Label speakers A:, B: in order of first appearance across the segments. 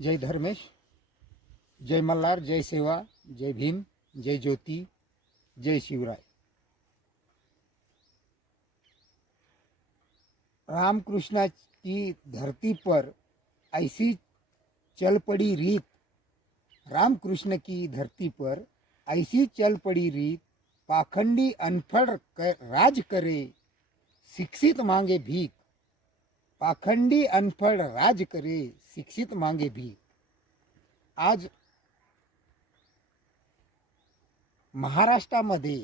A: जय धर्मेश जय मल्हार जय सेवा जय भीम जय ज्योति जय शिवराय. रामकृष्णा की धरती पर ऐसी चल पड़ी रीत रामकृष्ण की धरती पर ऐसी चल पड़ी रीत पाखंडी अनफड़ कर, राज करे शिक्षित मांगे भीख पाखंडी अनफळ राज करे शिक्षित मागे भी। आज महाराष्ट्रामध्ये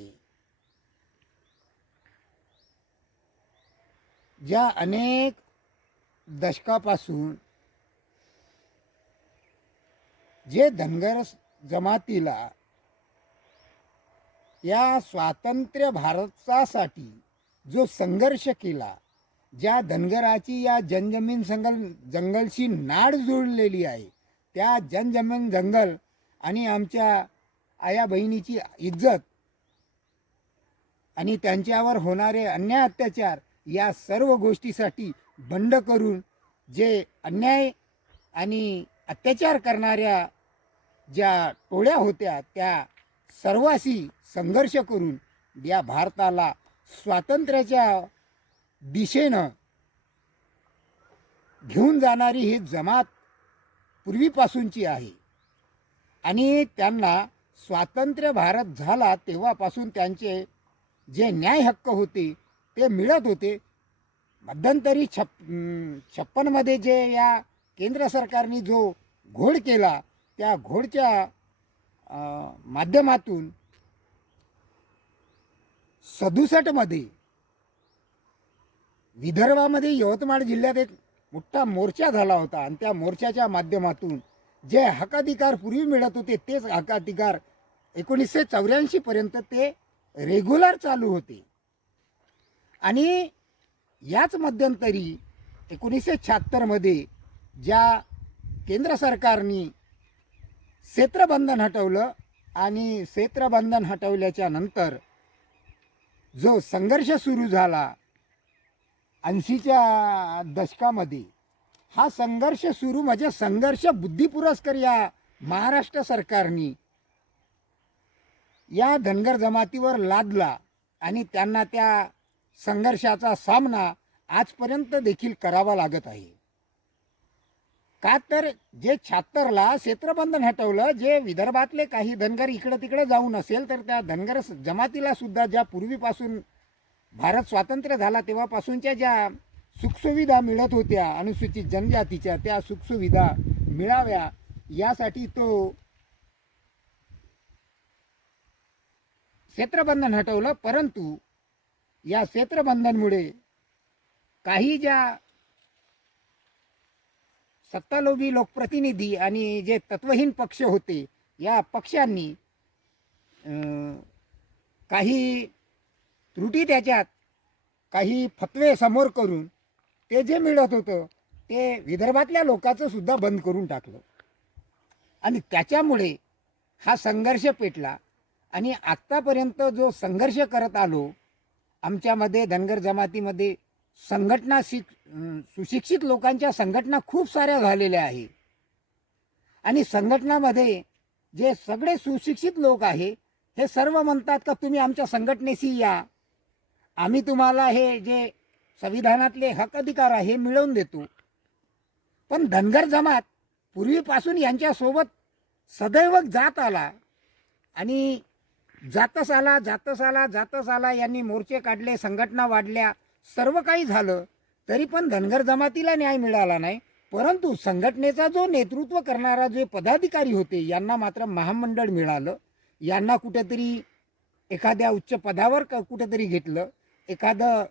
A: ज्या अनेक दशकापासून जे धनगर जमातीला या स्वातंत्र्य भारतासाठी जो संघर्ष केला ज्या धनगराची या जनजमीन संगल जंगलशी नाड जुळलेली आहे त्या जनजमीन जंगल आणि आमच्या आया बहिणीची इज्जत आणि त्यांच्यावर होणारे अन्याय अत्याचार या सर्व गोष्टीसाठी बंड करून जे अन्याय आणि अत्याचार करणाऱ्या ज्या टोळ्या होत्या त्या सर्वाशी संघर्ष करून या भारताला स्वातंत्र्याच्या दिशेनं घेऊन जाणारी ही जमात पूर्वीपासूनची आहे. आणि त्यांना स्वातंत्र्य भारत झाला तेव्हापासून त्यांचे जे न्याय हक्क होते ते मिळत होते. मध्यंतरी छप छप्पनमध्ये जे या केंद्र सरकारने जो घोड केला त्या घोडच्या माध्यमातून सदुसष्टमध्ये विदर्भामध्ये यवतमाळ जिल्ह्यात एक मोठा मोर्चा झाला होता आणि त्या मोर्चाच्या माध्यमातून जे हकाधिकार पूर्वी मिळत होते तेच हकाधिकार एकोणीसशे चौऱ्याऐंशी पर्यंत ते रेग्युलर चालू होते. आणि याच मध्यंतरी एकोणीसशे शहात्तरमध्ये ज्या केंद्र सरकारने क्षेत्रबंधन हटवलं आणि क्षेत्रबंधन हटवल्याच्या नंतर जो संघर्ष सुरू झाला ऐंशीच्या दशकामध्ये हा संघर्ष सुरू म्हणजे संघर्ष बुद्धिपुरस्कर या महाराष्ट्र सरकारने या धनगर जमातीवर लादला आणि त्यांना त्या संघर्षाचा सामना आजपर्यंत देखील करावा लागत आहे. का तर जे छात्तरला क्षेत्रबंधन हटवलं जे विदर्भातले काही धनगर इकडं तिकडं जाऊन असेल तर त्या धनगर जमातीला सुद्धा ज्या पूर्वीपासून भारत स्वातंत्र्य झाला तेव्हापासूनच्या ज्या सुखसुविधा मिळत होत्या अनुसूचित जनजातीच्या त्या सुखसुविधा मिळाव्या यासाठी तो क्षेत्रबंधन हटवलं. परंतु या क्षेत्रबंधनमुळे काही ज्या सत्तालोभी लोकप्रतिनिधी आणि जे तत्वहीन पक्ष होते या पक्षांनी काही त्रुटी त्याच्यात. काही फतवे समोर करून ते जे मिळत होतं ते विदर्भातल्या लोकांचं सुद्धा बंद करून टाकलं. आणि त्याच्यामुळे हा संघर्ष पेटला. आणि आत्तापर्यंत जो संघर्ष करत आलो आमच्यामध्ये धनगर जमातीमध्ये संघटना शिक सुशिक्षित लोकांच्या संघटना खूप साऱ्या झालेल्या आहे. आणि संघटनामध्ये जे सगळे सुशिक्षित लोक आहे हे सर्व म्हणतात का तुम्ही आमच्या संघटनेशी या. आम्ही तुम्हाला हे जे संविधानातले हक अधिकार आहे हे मिळवून देतो. पण धनगर जमात पूर्वीपासून यांच्यासोबत सदैव जात आला आणि जातच आला जातच आला जातच आला यांनी मोर्चे काढले संघटना वाढल्या सर्व काही झालं तरी पण धनगर जमातीला न्याय मिळाला नाही. परंतु संघटनेचा जो नेतृत्व करणारा जे पदाधिकारी होते यांना मात्र महामंडळ मिळालं. यांना कुठेतरी एखाद्या उच्च पदावर क- कुठेतरी घेतलं. एखादं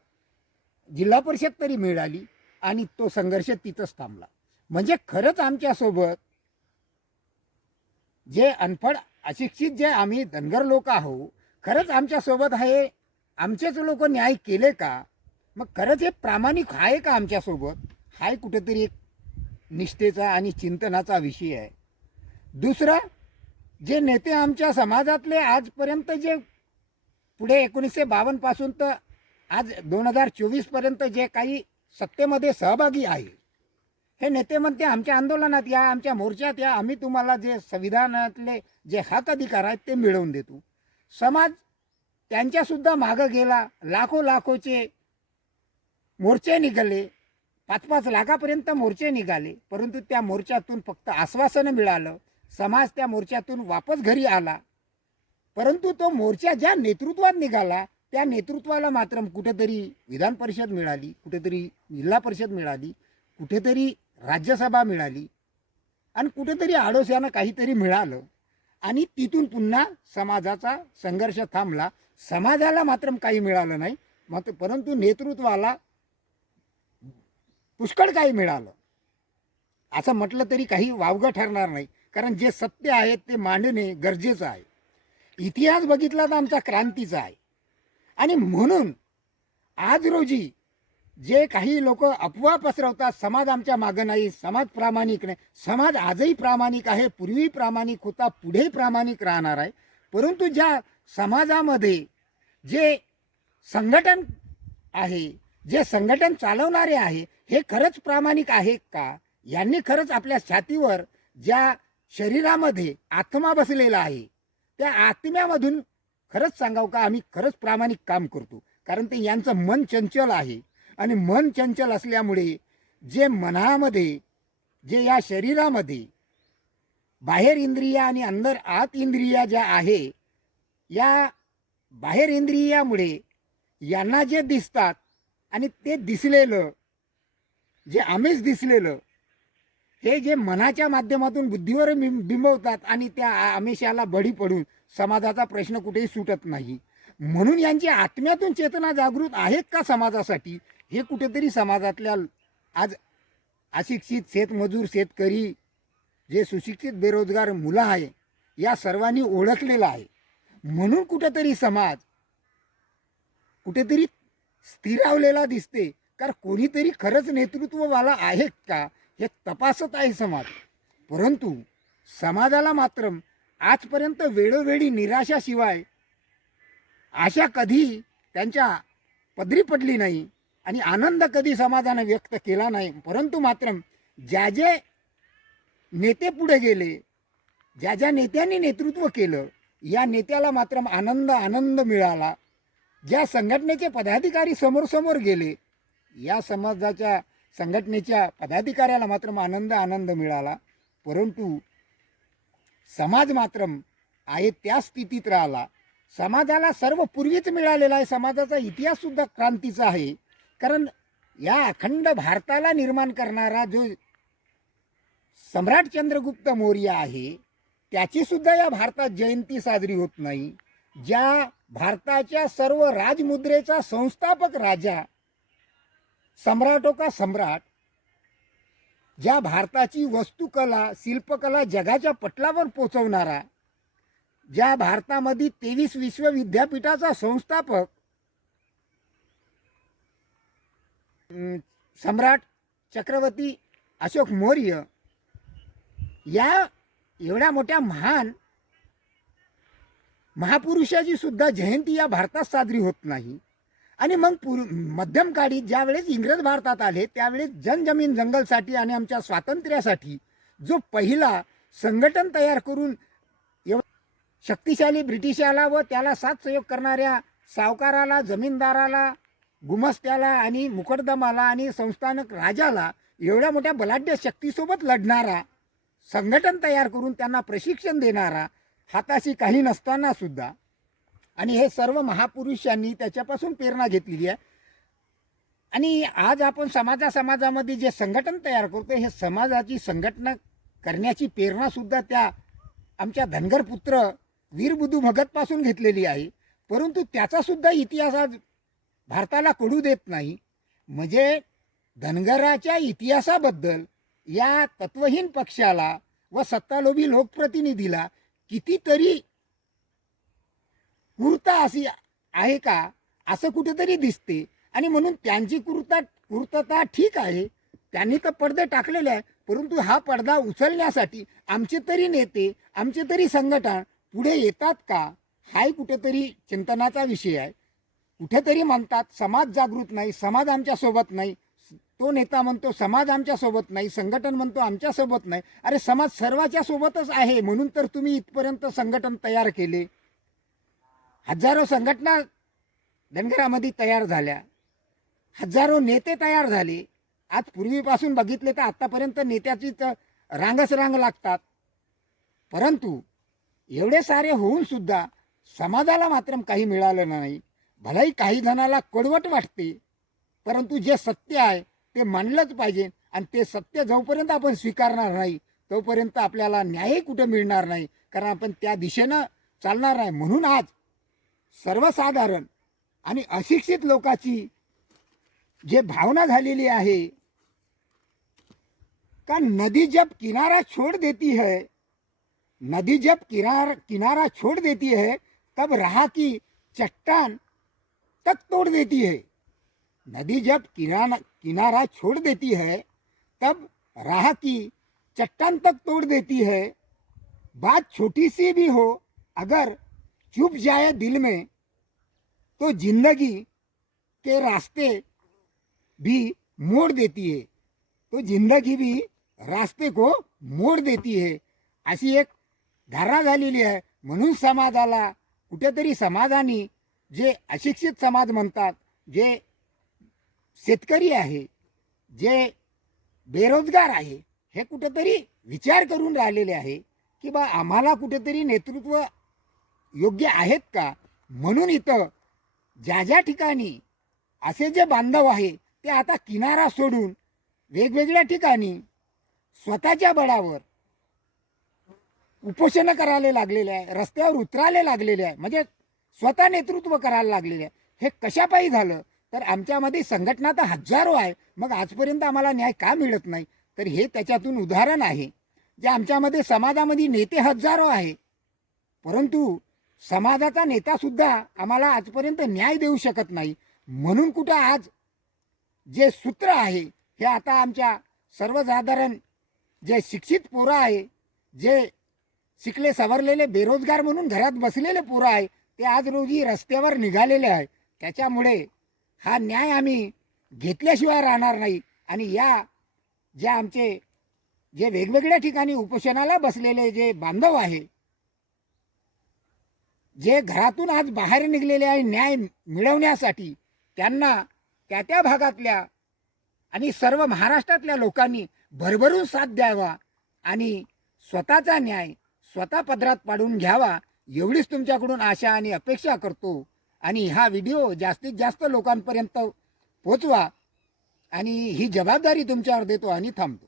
A: जिल्हा परिषद तरी मिळाली आणि तो संघर्ष तिथंच थांबला. म्हणजे खरंच आमच्यासोबत जे अनफड अशिक्षित जे आम्ही धनगर लोक आहो खरंच आमच्यासोबत आहे. आमचेच लोक न्याय केले का? मग खरंच हे प्रामाणिक आहे का आमच्यासोबत? हाय कुठेतरी एक निष्ठेचा आणि चिंतनाचा विषय आहे. दुसरं जे नेते आमच्या समाजातले आजपर्यंत जे पुढे एकोणीसशे बावन्नपासून तर आज दोन हजार चोवीसपर्यंत जे काही सत्तेमध्ये सहभागी आहे हे नेते म्हणते आमच्या आंदोलनात या आमच्या मोर्चात या आम्ही तुम्हाला जे संविधानातले जे हक अधिकार आहेत ते मिळवून देतो. समाज त्यांच्यासुद्धा मागं गेला लाखो लाखोचे मोर्चे निघाले पाच पाच लाखापर्यंत मोर्चे निघाले परंतु त्या मोर्चातून फक्त आश्वासनं मिळालं समाज त्या मोर्चातून वापस घरी आला. परंतु तो मोर्चा ज्या नेतृत्वात निघाला त्या नेतृत्वाला मात्र कुठेतरी विधान परिषद मिळाली कुठेतरी जिल्हा परिषद मिळाली कुठेतरी राज्यसभा मिळाली आणि कुठेतरी आडोशानं काहीतरी मिळालं. आणि तिथून पुन्हा समाजाचा संघर्ष थांबला. समाजाला मात्र काही मिळालं नाही मात्र परंतु नेतृत्वाला पुष्कळ काही मिळालं. असं म्हटलं तरी काही वावगं ठरणार नाही कारण जे सत्य आहे ते मांडणे गरजेचं आहे. इतिहास बघितला तर आमचा क्रांतीचा आहे. आणि म्हणून आज रोजी जे काही लोक अफवा पसरवतात समाज आमच्या मागं नाही समाज प्रामाणिक नाही समाज आजही प्रामाणिक आहे पूर्वी प्रामाणिक होता पुढे प्रामाणिक राहणार आहे. परंतु ज्या समाजामध्ये जे संघटन आहे जे संघटन चालवणारे आहे हे खरंच प्रामाणिक आहे का? यांनी खरंच आपल्या छातीवर ज्या शरीरामध्ये आत्मा बसलेला आहे त्या आत्म्यामधून खरंच सांगाव का आम्ही खरंच प्रामाणिक काम करतो. कारण ते यांचं मन चंचल आहे. आणि मन चंचल असल्यामुळे जे मनामध्ये जे या शरीरामध्ये बाहेर इंद्रिया आणि अंदर आत इंद्रिया ज्या आहे या बाहेर इंद्रियामुळे यांना जे दिसतात आणि ते दिसलेलं जे आमिष दिसलेलं हे जे मनाच्या माध्यमातून बुद्धीवर बिंबवतात आणि त्या आमिषाला बळी पडून समाजाचा प्रश्न कुठेही सुटत नाही. म्हणून यांची आत्म्यातून चेतना जागृत आहेत का समाजासाठी? हे कुठेतरी समाजातल्या आज अशिक्षित शेतमजूर शेतकरी जे सुशिक्षित बेरोजगार मुलं आहे या सर्वांनी ओळखलेलं आहे. म्हणून कुठेतरी समाज कुठेतरी स्थिरावलेला दिसते. कारण कोणीतरी खरंच नेतृत्ववाला आहे का? हे तपासत आहे समाज. परंतु समाजाला मात्र आजपर्यंत वेळोवेळी निराशाशिवाय आशा कधी त्यांच्या पदरी पडली नाही आणि आनंद कधी समाजाने व्यक्त केला नाही. परंतु मात्र ज्या जे नेते पुढे गेले ज्या ज्या नेत्यांनी नेतृत्व केलं या नेत्याला मात्र आनंद आनंद मिळाला. ज्या संघटनेचे पदाधिकारी समोर समोर गेले या समाजाच्या संघटनेच्या पदाधिकाऱ्याला मात्र आनंद आनंद मिळाला. परंतु समाज मात्र आहे त्या स्थितीत राहिला. समाजाला सर्व पूर्वीच मिळालेला आहे. समाजाचा इतिहास सुद्धा क्रांतीचा आहे. कारण या अखंड भारताला निर्माण करणारा जो सम्राट चंद्रगुप्त मौर्य आहे त्याची सुद्धा या भारतात जयंती साजरी होत नाही. ज्या भारताच्या सर्व राजमुद्रेचा संस्थापक राजा सम्राटो का सम्राट ज्या भारताची वस्तुकला शिल्पकला जगाच्या पटलावर पोचवणारा ज्या भारतामध्ये तेवीस विश्वविद्यापीठाचा संस्थापक सम्राट चक्रवर्ती अशोक मौर्य या एवढ्या मोठ्या महान महापुरुषाची सुद्धा जयंती या भारतात साजरी होत नाही. आणि मग पूर्व मध्यम काळी ज्यावेळेस इंग्रज भारतात आले त्यावेळेस जनजमीन जंगलसाठी आणि आमच्या स्वातंत्र्यासाठी जो पहिला संघटन तयार करून एव शक्तिशाली ब्रिटिशाला व त्याला साथ सहयोग करणाऱ्या सावकाराला जमीनदाराला गुमस्त्याला आणि मुकदमाला आणि संस्थानक राजाला एवढ्या मोठ्या बलाढ्य शक्तीसोबत लढणारा संघटन तयार करून त्यांना प्रशिक्षण देणारा हाताशी काही नसताना सुद्धा आणि हे सर्व महापुरुषांनी त्याच्यापासून प्रेरणा घेतलेली आहे. आणि आज आपण समाजा समाजामध्ये जे संघटन तयार करतो हे समाजाची संघटना करण्याची प्रेरणासुद्धा त्या आमच्या धनगर पुत्र वीरबुद्धू भगतपासून घेतलेली आहे. परंतु त्याचासुद्धा इतिहास आज भारताला कळू देत नाही. म्हणजे धनगराच्या इतिहासाबद्दल या तत्वहीन पक्षाला व सत्तालोभी लोकप्रतिनिधीला कितीतरी कुर्ता अशी आहे का? असं कुठेतरी दिसते. आणि म्हणून त्यांची कुर्ता कुर्तता ठीक आहे. त्यांनी तर पडदे टाकलेले आहे परंतु हा पडदा उचलण्यासाठी आमचे तरी नेते आमचे तरी संघटन पुढे येतात का? हाही कुठेतरी चिंतनाचा विषय आहे. कुठेतरी म्हणतात समाज जागृत नाही समाज आमच्यासोबत नाही. तो नेता म्हणतो समाज आमच्यासोबत नाही संघटन म्हणतो आमच्यासोबत नाही. अरे समाज सर्वाच्या सोबतच आहे म्हणून तर तुम्ही इथपर्यंत संघटन तयार केले. हजारो संघटना धनगरामध्ये तयार झाल्या. हजारो नेते तयार झाले. आज पूर्वीपासून बघितले तर आत्तापर्यंत नेत्याची तर रांगच रांग लागतात. परंतु एवढे सारे होऊन सुद्धा समाजाला मात्र काही मिळालं नाही. भलाही काही जणाला कडवट वाटते. परंतु जे सत्य आहे ते मानलंच पाहिजे आणि ते सत्य जोपर्यंत आपण स्वीकारणार नाही तोपर्यंत आपल्याला न्यायही कुठं मिळणार नाही. कारण आपण त्या दिशेनं चालणार नाही. म्हणून आज सर्वसाधारण आणि अशिक्षित लोकाची जे भावना झालेली आहे का नदी जब किनारा छोड़ देती है नदी जब किनार किनारा छोड़ देती है तब राह की चट्टान तक तोड़ देती है। नदी जब किनारा किनारा छोड़ देती है तब राह की चट्टान तक तोड़ देती है। बात छोटी सी भी हो अगर चुप जाए दिल में तो जिंदगी के रास्ते भी मोड़ देती है। तो जिंदगी भी रास्ते को मोड देती है। अशी एक धारणा झालेली आहे म्हणून समाजाला कुठेतरी समाजाने जे अशिक्षित समाज म्हणतात जे शेतकरी आहे जे बेरोजगार आहे हे कुठेतरी विचार करून राहिलेले आहे की बा आम्हाला कुठेतरी नेतृत्व योग्य आहेत का? म्हणून इथं ज्या ज्या ठिकाणी असे जे बांधव आहे ते आता किनारा सोडून वेगवेगळ्या ठिकाणी स्वतःच्या बळावर उपोषण करायला लागलेले आहे रस्त्यावर उतरायला लागलेले आहे म्हणजे स्वतः नेतृत्व करायला लागलेले आहे. हे कशापायी झालं? तर आमच्यामध्ये संघटना तर हजारो आहे. मग आजपर्यंत आम्हाला न्याय का मिळत नाही? तर हे त्याच्यातून उदाहरण आहे. जे आमच्यामध्ये समाजामध्ये नेते हजारो आहे. परंतु समाजाचा नेता सुद्धा आम्हाला आजपर्यंत न्याय देऊ शकत नाही. म्हणून कुठं आज जे सूत्र आहे हे आता आमच्या सर्वसाधारण जे शिक्षित पोरं आहे जे शिकले सवरलेले बेरोजगार म्हणून घरात बसलेले पोरं आहे ते आज रोजी रस्त्यावर निघालेले आहे. त्याच्यामुळे हा न्याय आम्ही घेतल्याशिवाय राहणार नाही. आणि या ज्या आमचे जे वेगवेगळ्या ठिकाणी उपोषणाला बसलेले जे बांधव आहे जे घरातून आज बाहेर निघलेले आहे न्याय मिळवण्यासाठी त्यांना त्या त्या भागातल्या आणि सर्व महाराष्ट्रातल्या लोकांनी भरभरून साथ द्यावा आणि स्वतःचा न्याय स्वतः पदरात पाडून घ्यावा एवढीच तुमच्याकडून आशा आणि अपेक्षा करतो. आणि हा व्हिडिओ जास्तीत जास्त लोकांपर्यंत पोचवा आणि ही जबाबदारी तुमच्यावर देतो आणि थांबतो.